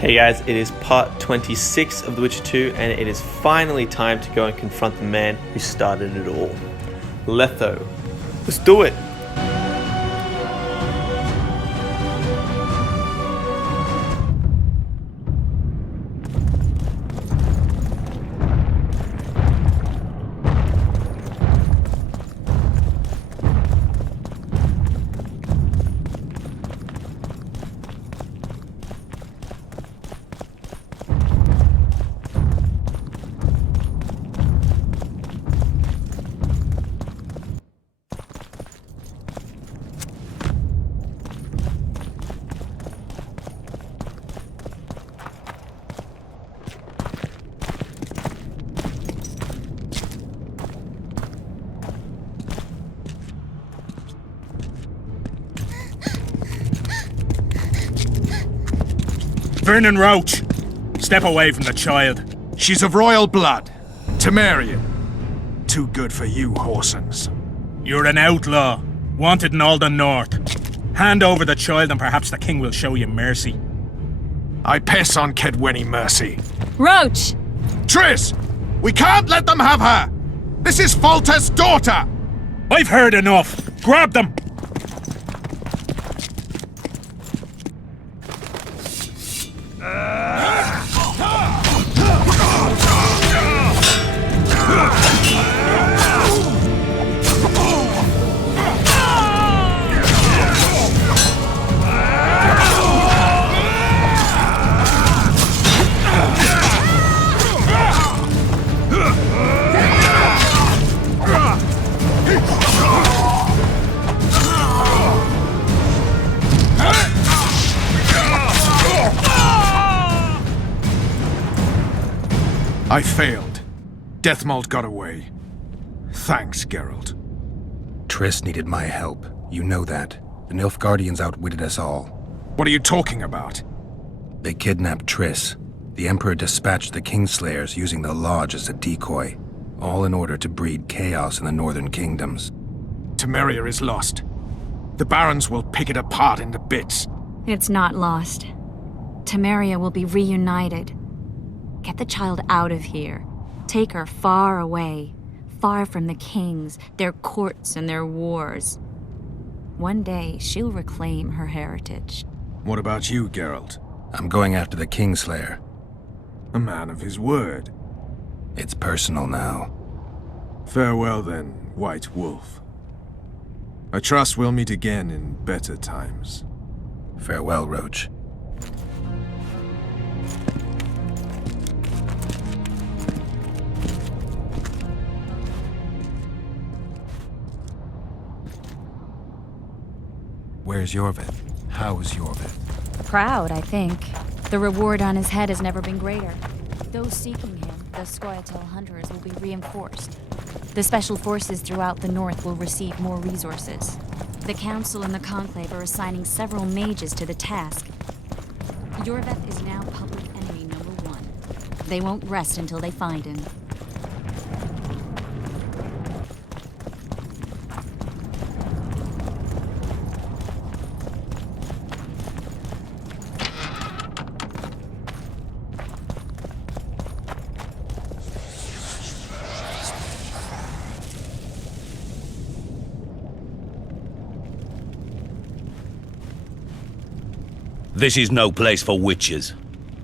Hey guys, it is part 26 of The Witcher 2, and it is finally time to go and confront the man who started it all. Letho. Let's do it! Vernon Roach, step away from the child. She's of royal blood. Temerian. Too good for you, Horsens. You're an outlaw, wanted in all the north. Hand over the child and perhaps the king will show you mercy. I piss on Kedweni mercy. Roach! Triss! We can't let them have her! This is Foltest's daughter! I've heard enough. Grab them! I failed. Deathmold got away. Thanks, Geralt. Triss needed my help. You know that. The Nilfgaardians outwitted us all. What are you talking about? They kidnapped Triss. The Emperor dispatched the Kingslayers using the Lodge as a decoy, all in order to breed chaos in the northern kingdoms. Temeria is lost. The Barons will pick it apart into bits. It's not lost. Temeria will be reunited. Get the child out of here. Take her far away. Far from the kings, their courts, and their wars. One day, she'll reclaim her heritage. What about you, Geralt? I'm going after the Kingslayer. A man of his word. It's personal now. Farewell then, White Wolf. I trust we'll meet again in better times. Farewell, Roach. Where's Yorvith? How's Yorvith? Proud, I think. The reward on his head has never been greater. Those seeking him, the Scoia'tael hunters, will be reinforced. The special forces throughout the north will receive more resources. The Council and the Conclave are assigning several mages to the task. Yorvith is now public enemy #1. They won't rest until they find him. This is no place for witches.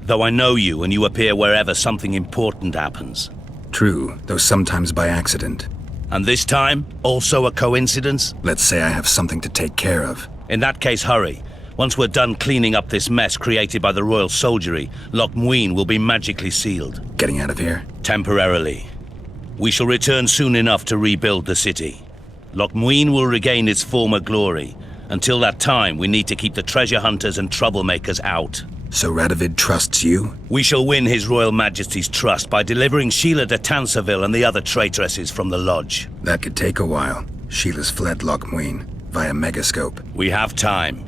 Though I know you and you appear wherever something important happens. True, though sometimes by accident. And this time, also a coincidence? Let's say I have something to take care of. In that case, hurry. Once we're done cleaning up this mess created by the royal soldiery, Loch Muin will be magically sealed. Getting out of here? Temporarily. We shall return soon enough to rebuild the city. Loch Muin will regain its former glory. Until that time, we need to keep the treasure hunters and troublemakers out. So Radovid trusts you? We shall win His Royal Majesty's trust by delivering Sheila de Tansarville and the other traitresses from the Lodge. That could take a while. Sheila's fled Loch Muin via Megascope. We have time.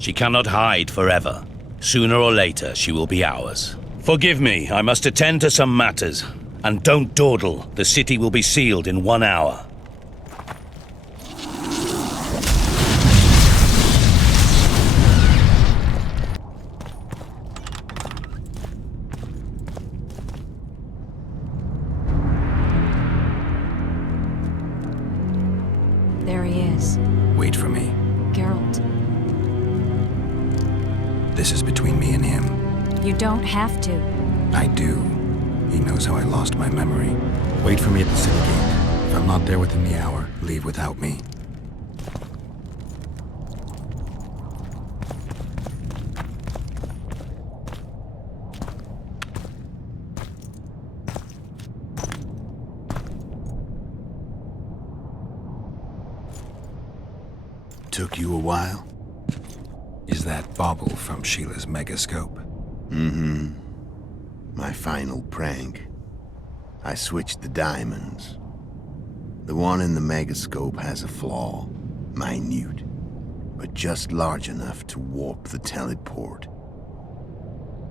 She cannot hide forever. Sooner or later, she will be ours. Forgive me, I must attend to some matters. And don't dawdle, the city will be sealed in 1 hour. is. Wait for me. Geralt, This is between me and him. you don't have to. I do. He knows how I lost my memory. Wait for me at the city gate. If I'm not there within the hour, leave without me. Took you a while? Is that bauble from Sheila's megascope? Mm-hmm. My final prank. I switched the diamonds. The one in the megascope has a flaw. Minute. But just large enough to warp the teleport.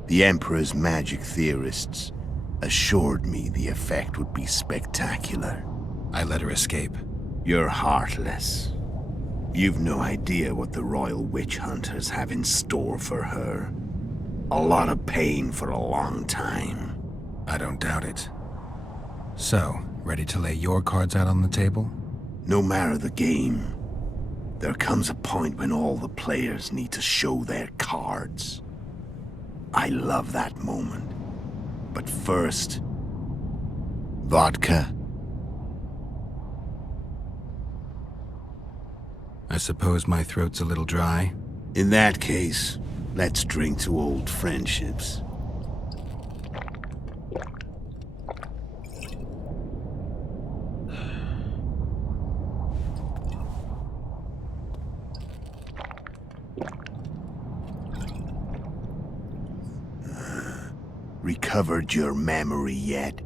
The Emperor's magic theorists assured me the effect would be spectacular. I let her escape. You're heartless. You've no idea what the royal witch hunters have in store for her. A lot of pain for a long time. I don't doubt it. So, ready to lay your cards out on the table? No matter the game, there comes a point when all the players need to show their cards. I love that moment. But first, vodka. I suppose my throat's a little dry. In that case, let's drink to old friendships. Recovered your memory yet?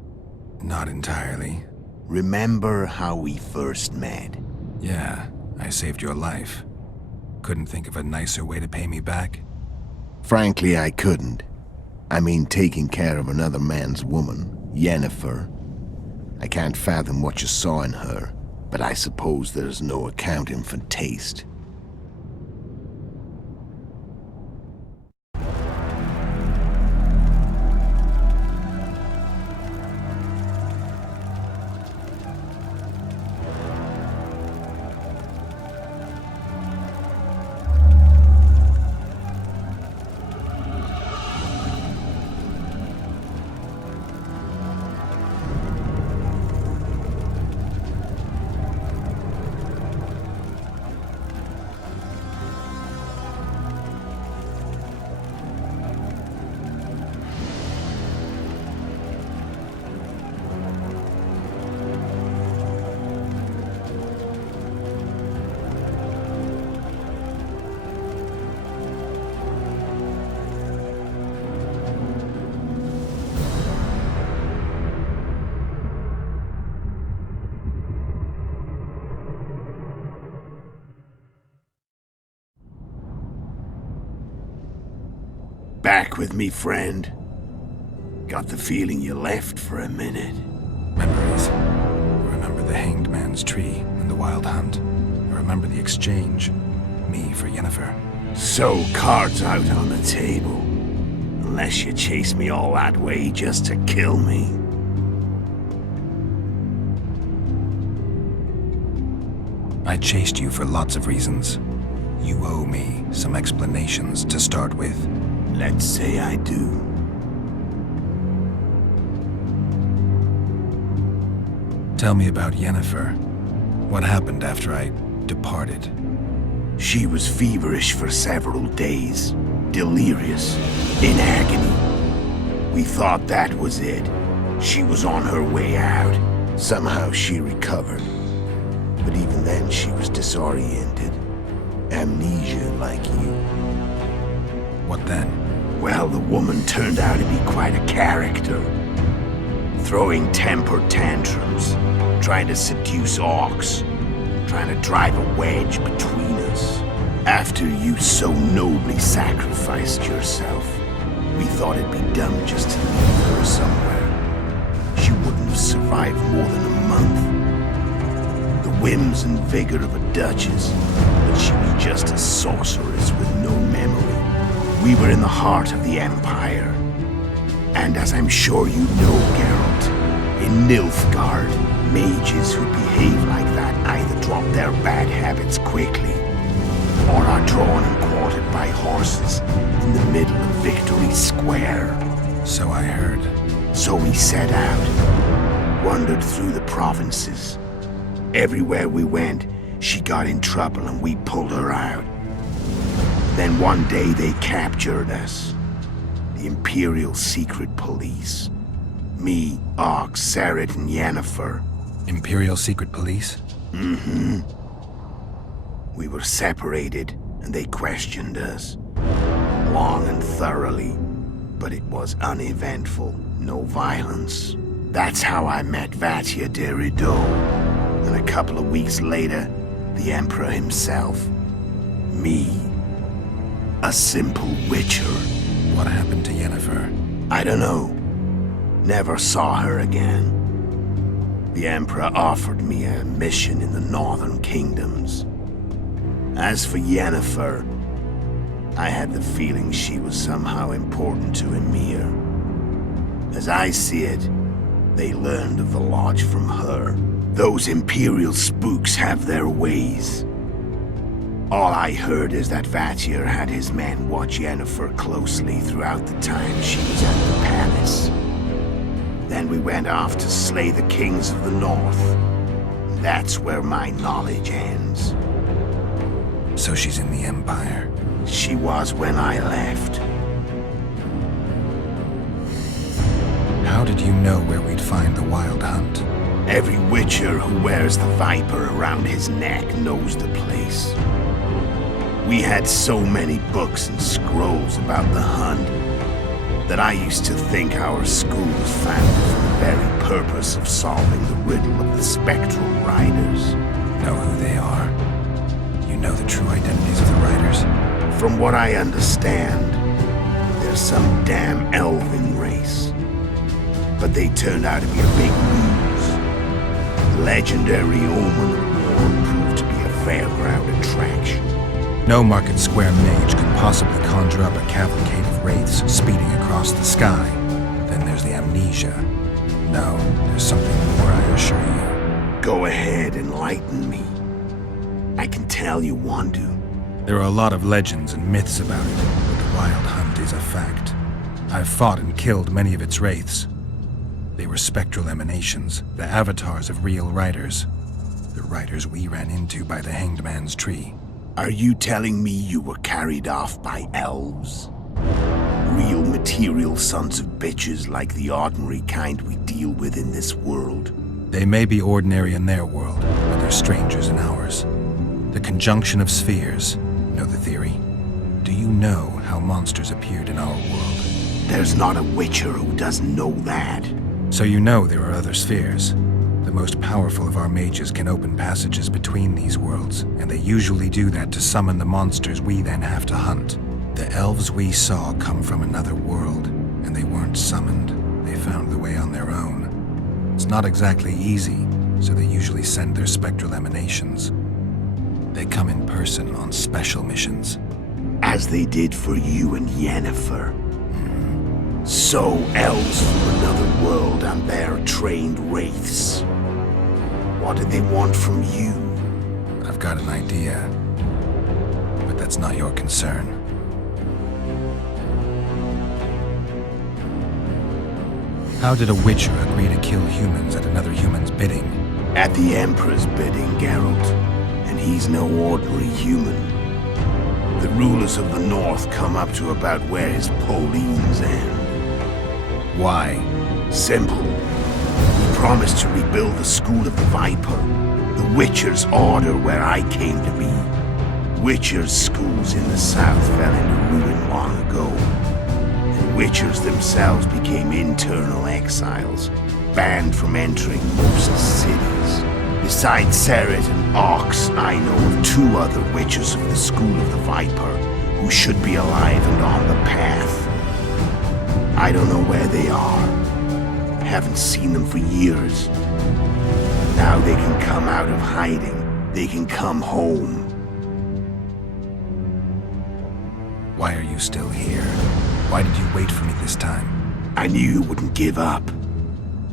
Not entirely. Remember how we first met? Yeah, I saved your life. Couldn't think of a nicer way to pay me back? Frankly, I couldn't. I mean, taking care of another man's woman, Yennefer. I can't fathom what you saw in her, but I suppose there's no accounting for taste. Back with me, friend. Got the feeling you left for a minute. Memories. I remember the hanged man's tree and the wild hunt. I remember the exchange. Me for Yennefer. So, cards out on the table. Unless you chase me all that way just to kill me. I chased you for lots of reasons. You owe me some explanations to start with. Let's say I do. Tell me about Yennefer. What happened after I departed? She was feverish for several days. Delirious. In agony. We thought that was it. She was on her way out. Somehow she recovered. But even then she was disoriented. Amnesia like you. What then? Well, the woman turned out to be quite a character. Throwing temper tantrums, trying to seduce orcs, trying to drive a wedge between us. After you so nobly sacrificed yourself, we thought it'd be dumb just to leave her somewhere. She wouldn't have survived more than a month. The whims and vigor of a duchess, but she was just a sorceress with no memory. We were in the heart of the Empire. And as I'm sure you know, Geralt, In Nilfgaard, mages who behave like that either drop their bad habits quickly, or are drawn and quartered by horses in the middle of Victory Square. So I heard. So we set out, wandered through the provinces. Everywhere we went, she got in trouble and we pulled her out. Then one day they captured us. The Imperial Secret Police. Me, Ox, Sarret, and Yennefer. Imperial Secret Police? Mm-hmm. We were separated, and they questioned us. Long and thoroughly, but it was uneventful. No violence. That's how I met Vatia de Rideau. And a couple of weeks later, the Emperor himself. Me. A simple witcher. What happened to Yennefer? I don't know. Never saw her again. The Emperor offered me a mission in the northern kingdoms. As for Yennefer, I had the feeling she was somehow important to Emir. As I see it, they learned of the Lodge from her. Those Imperial spooks have their ways. All I heard is that Vatir had his men watch Yennefer closely throughout the time she was at the palace. Then we went off to slay the kings of the north. That's where my knowledge ends. So she's in the Empire? She was when I left. How did you know where we'd find the Wild Hunt? Every witcher who wears the viper around his neck knows the place. We had so many books and scrolls about the hunt that I used to think our school was founded for the very purpose of solving the riddle of the spectral riders. Know who they are? You know the true identities of the riders? From what I understand, they're some damn elven race. But they turned out to be a big ruse. The legendary Omen of War proved to be a fairground attraction. No Market Square mage could possibly conjure up a cavalcade of wraiths speeding across the sky. Then there's the amnesia. No, there's something more, I assure you. Go ahead, enlighten me. I can tell you want to. There are a lot of legends and myths about it, but the Wild Hunt is a fact. I've fought and killed many of its wraiths. They were spectral emanations, the avatars of real riders. The riders we ran into by the Hanged Man's Tree. Are you telling me you were carried off by elves? Real material sons of bitches like the ordinary kind we deal with in this world? They may be ordinary in their world, but they're strangers in ours. The conjunction of spheres. Know the theory? Do you know how monsters appeared in our world? There's not a witcher who doesn't know that. So you know there are other spheres. The most powerful of our mages can open passages between these worlds, and they usually do that to summon the monsters we then have to hunt. The elves we saw come from another world, and they weren't summoned. They found the way on their own. It's not exactly easy, so they usually send their spectral emanations. They come in person on special missions. As they did for you and Yennefer. So, elves from another world and their trained wraiths. What did they want from you? I've got an idea, but that's not your concern. How did a witcher agree to kill humans at another human's bidding? At the Emperor's bidding, Geralt. And he's no ordinary human. The rulers of the North come up to about where his Pauline's end. Why? Simple. He promised to rebuild the School of the Viper, the Witcher's order where I came to be. Witcher's schools in the south fell into ruin long ago, and Witchers themselves became internal exiles, banned from entering most cities. Besides Sarret and Ox, I know of 2 other Witchers of the School of the Viper who should be alive and on the path. I don't know where they are. Haven't seen them for years. Now they can come out of hiding. They can come home. Why are you still here? Why did you wait for me this time? I knew you wouldn't give up.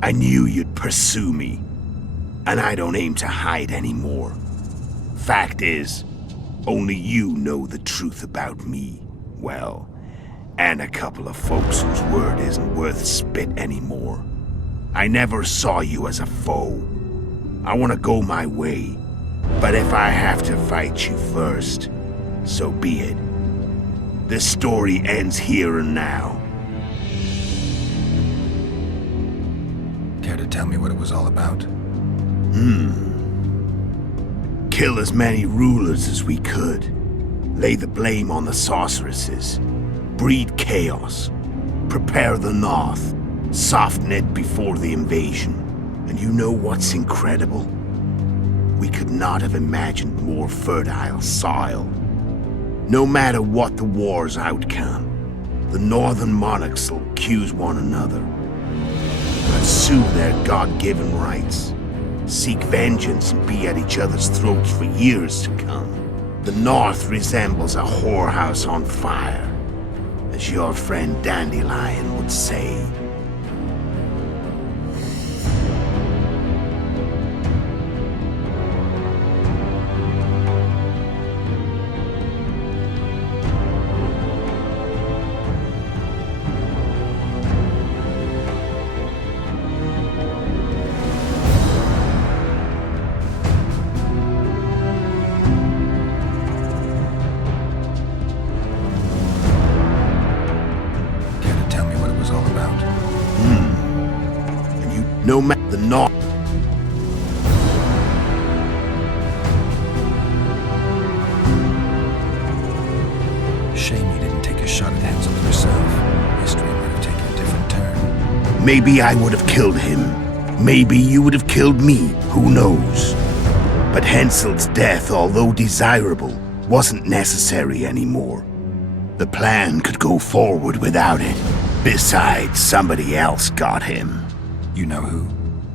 I knew you'd pursue me, and I don't aim to hide anymore. Fact is, only you know the truth about me, well, and a couple of folks whose word isn't worth spit anymore. I never saw you as a foe. I want to go my way, but if I have to fight you first, so be it. This story ends here and now. Care to tell me what it was all about? Kill as many rulers as we could. Lay the blame on the sorceresses. Breed chaos. Prepare the North. Soften it before the invasion. And you know what's incredible? We could not have imagined more fertile soil. No matter what the war's outcome, the northern monarchs will accuse one another, pursue their God-given rights, seek vengeance and be at each other's throats for years to come. The North resembles a whorehouse on fire, as your friend Dandelion would say. No matter the North. Shame you didn't take a shot at Hansel yourself. History might have taken a different turn. Maybe I would have killed him. Maybe you would have killed me. Who knows? But Hansel's death, although desirable, wasn't necessary anymore. The plan could go forward without it. Besides, somebody else got him. You know who?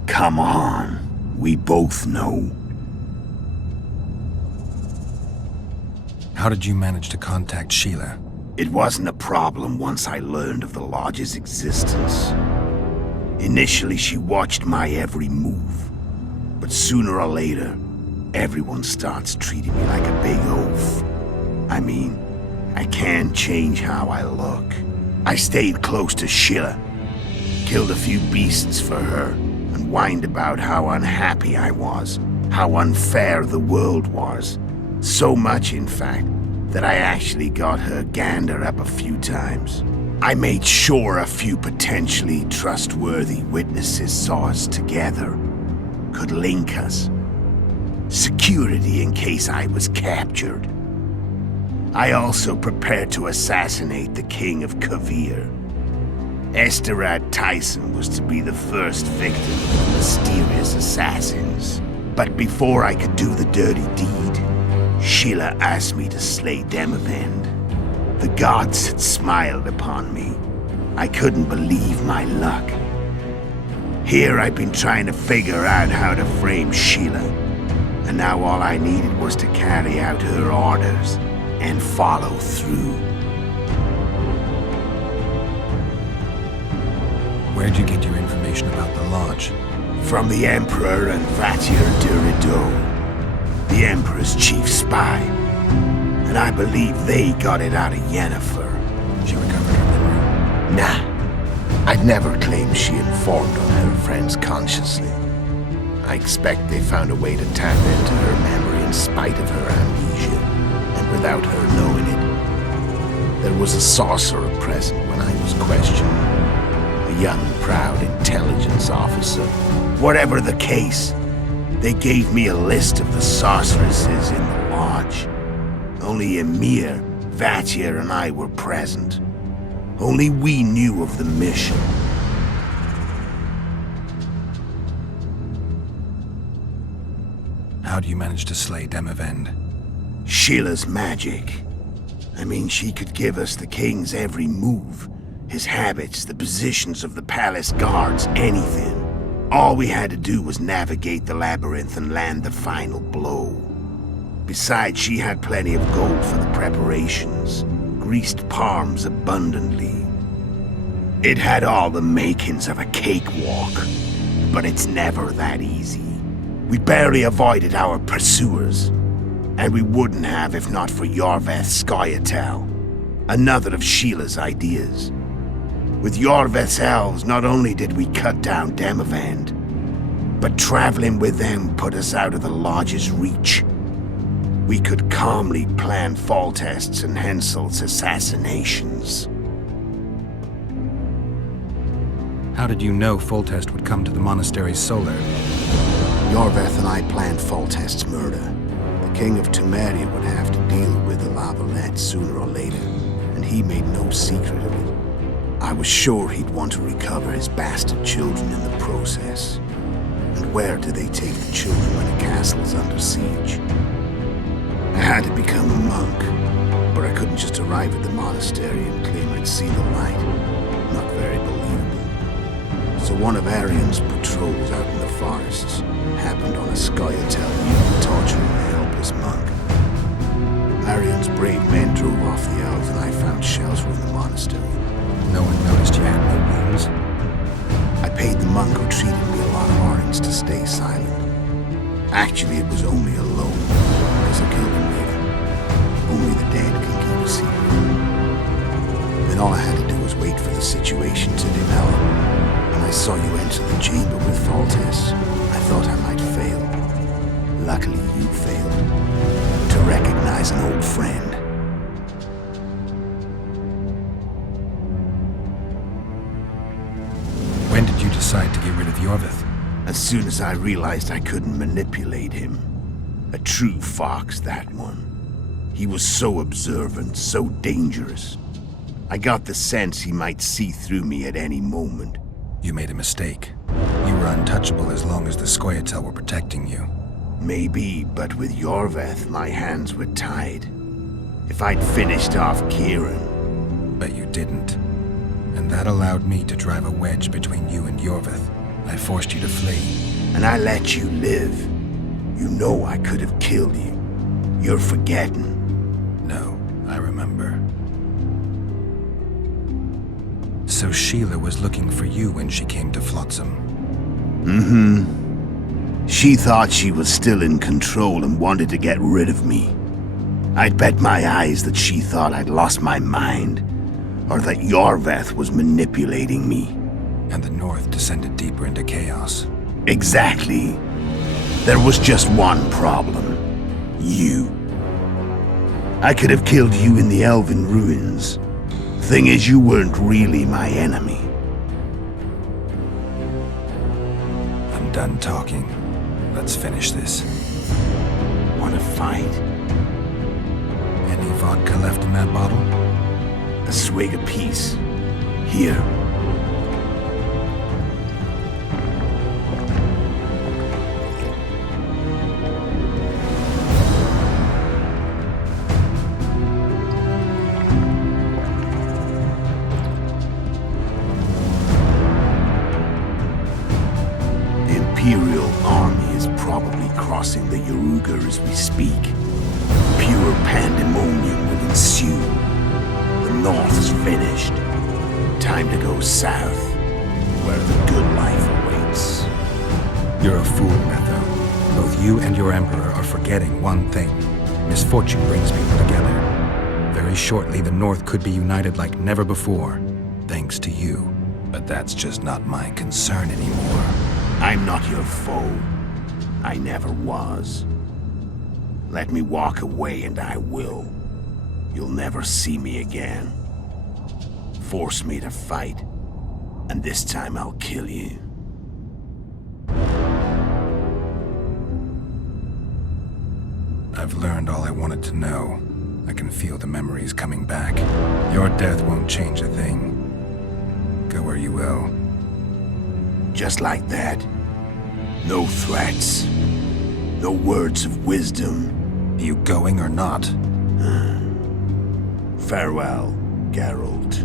Come on. We both know. How did you manage to contact Sheila? It wasn't a problem once I learned of the Lodge's existence. Initially, she watched my every move. But sooner or later, everyone starts treating me like a big oaf. I mean, I can't change how I look. I stayed close to Sheila. Killed a few beasts for her, and whined about how unhappy I was, how unfair the world was. So much, in fact, that I actually got her gander up a few times. I made sure a few potentially trustworthy witnesses saw us together, could link us. Security in case I was captured. I also prepared to assassinate the King of Kavir. Esterad Tyson was to be the first victim of the mysterious assassins. But before I could do the dirty deed, Sheila asked me to slay Demavend. The gods had smiled upon me. I couldn't believe my luck. Here I've been trying to figure out how to frame Sheila, and now all I needed was to carry out her orders and follow through. Where'd you get your information about the Lodge? From the Emperor and Vatier de Rideau, the Emperor's chief spy. And I believe they got it out of Yennefer. She recovered her memory? Nah. I'd never claimed she informed on her friends consciously. I expect they found a way to tap into her memory in spite of her amnesia, and without her knowing it. There was a sorcerer present when I was questioned. A young, proud intelligence officer. Whatever the case, they gave me a list of the sorceresses in the Lodge. Only Emir, Vatier, and I were present. Only we knew of the mission. How do you manage to slay Demavend? Sheila's magic. I mean, she could give us the king's every move. His habits, the positions of the palace guards, anything. All we had to do was navigate the labyrinth and land the final blow. Besides, she had plenty of gold for the preparations, greased palms abundantly. It had all the makings of a cakewalk. But it's never that easy. We barely avoided our pursuers. And we wouldn't have if not for Yorveth's Scoia'tael, another of Sheila's ideas. With Yorveth's elves, not only did we cut down Demavend, but traveling with them put us out of the Lodge's reach. We could calmly plan Foltest's and Hensel's assassinations. How did you know Foltest would come to the monastery's solar? Yorveth and I planned Foltest's murder. The King of Temeria would have to deal with the Lavalette sooner or later, and he made no secret of it. I was sure he'd want to recover his bastard children in the process. And where do they take the children when a castle is under siege? I had to become a monk, but I couldn't just arrive at the monastery and claim I'd see the light. Not very believable. So one of Arian's patrols out in the forests happened on a Scoia'tael torturing a helpless monk. Arian's brave men drove off the elves and I found shelter in the monastery. No one noticed you had no wounds? I paid the monk who treated me a lot of orange to stay silent. Actually, it was only a loan, because I killed him later. Only the dead can keep a secret. Then all I had to do was wait for the situation to develop. When I saw you enter the chamber with Foltest, I thought I might fail. Luckily, you failed. To recognize an old friend. When did you decide to get rid of Yorveth? As soon as I realized I couldn't manipulate him. A true fox, that one. He was so observant, so dangerous. I got the sense he might see through me at any moment. You made a mistake. You were untouchable as long as the Scoia'tael were protecting you. Maybe, but with Yorveth, my hands were tied. If I'd finished off Kieran... But you didn't. And that allowed me to drive a wedge between you and Yorveth. I forced you to flee. And I let you live. You know I could have killed you. You're forgetting. No, I remember. So Sheila was looking for you when she came to Flotsam. Mm-hmm. She thought she was still in control and wanted to get rid of me. I'd bet my eyes that she thought I'd lost my mind, or that Yorveth was manipulating me. And the North descended deeper into chaos. Exactly. There was just one problem. You. I could have killed you in the Elven ruins. Thing is, you weren't really my enemy. I'm done talking. Let's finish this. Want to fight? Any vodka left in that bottle? A swig apiece. Here. The Imperial army is probably crossing the Yaruga as we speak. Pure pandemonium will ensue. The North's finished. Time to go south, where the good life awaits. You're a fool, Letho. Both you and your Emperor are forgetting one thing. Misfortune brings people together. Very shortly, the North could be united like never before, thanks to you. But that's just not my concern anymore. I'm not your foe. I never was. Let me walk away and I will. You'll never see me again. Force me to fight, and this time I'll kill you. I've learned all I wanted to know. I can feel the memories coming back. Your death won't change a thing. Go where you will. Just like that. No threats. No words of wisdom. Are you going or not? Farewell, Geralt.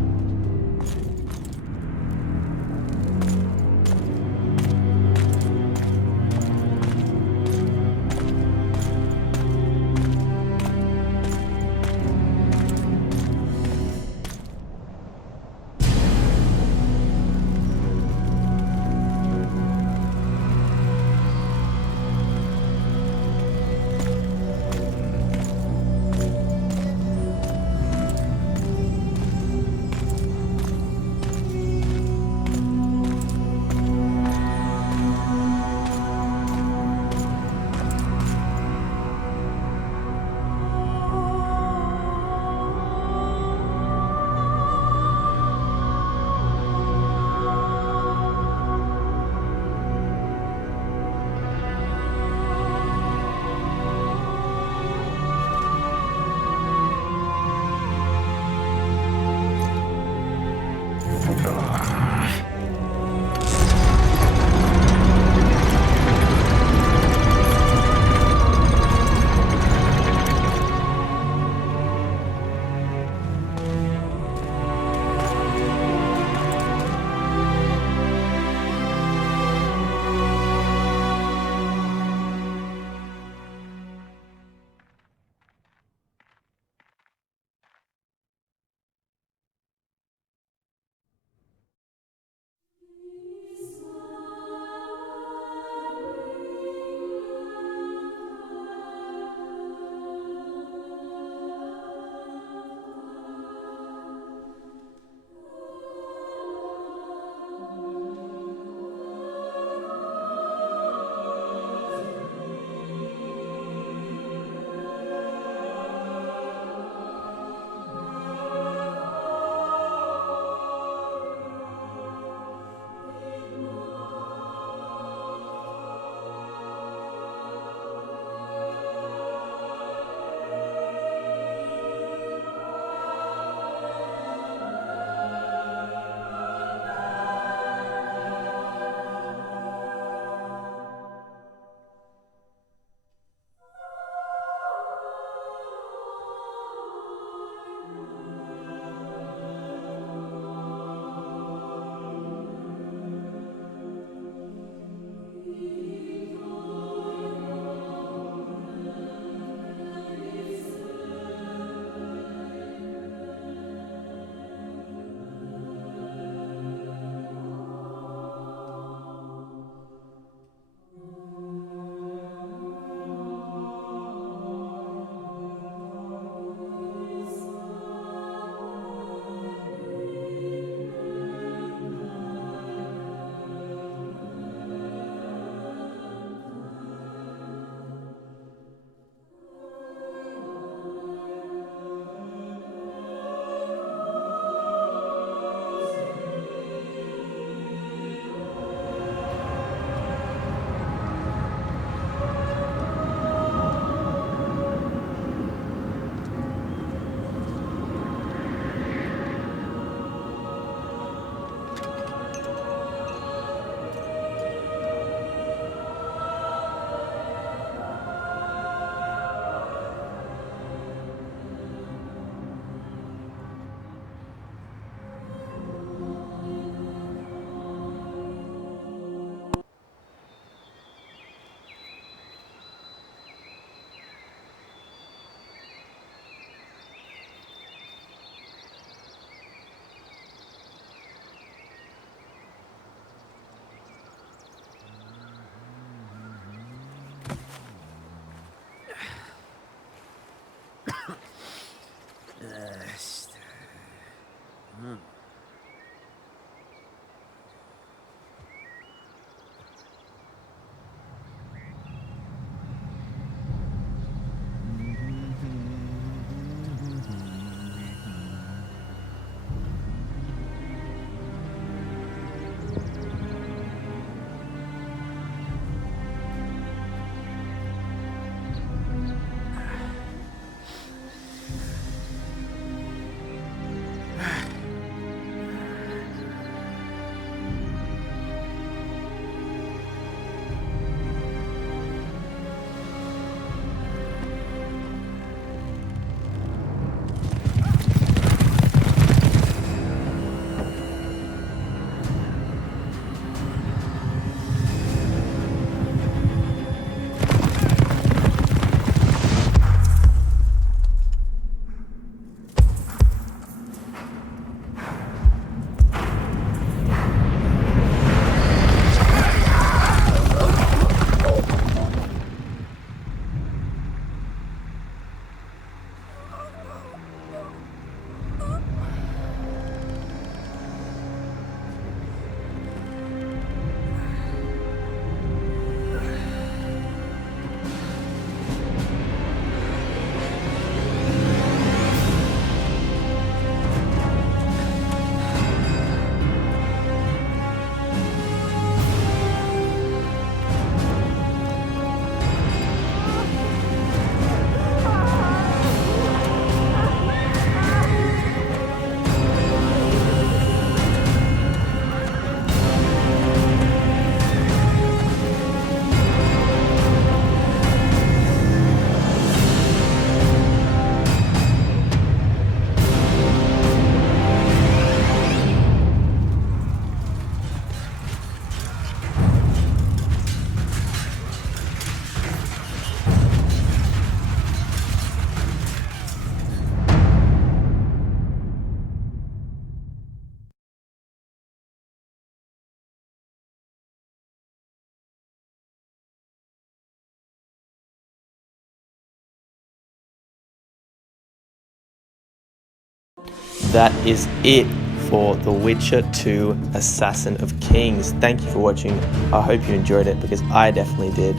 that is it for The Witcher 2 Assassin of Kings. Thank you for watching. I hope you enjoyed it, because I definitely did.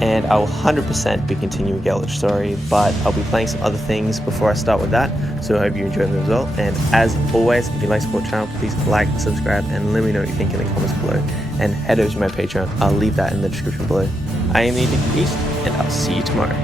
And I will 100% be continuing Geralt's story, but I'll be playing some other things before I start with that, so I hope you enjoy them as well. And as always, if you like to support the channel, please like, subscribe, and let me know what you think in the comments below. And head over to my Patreon, I'll leave that in the description below. I am the East, and I'll see you tomorrow.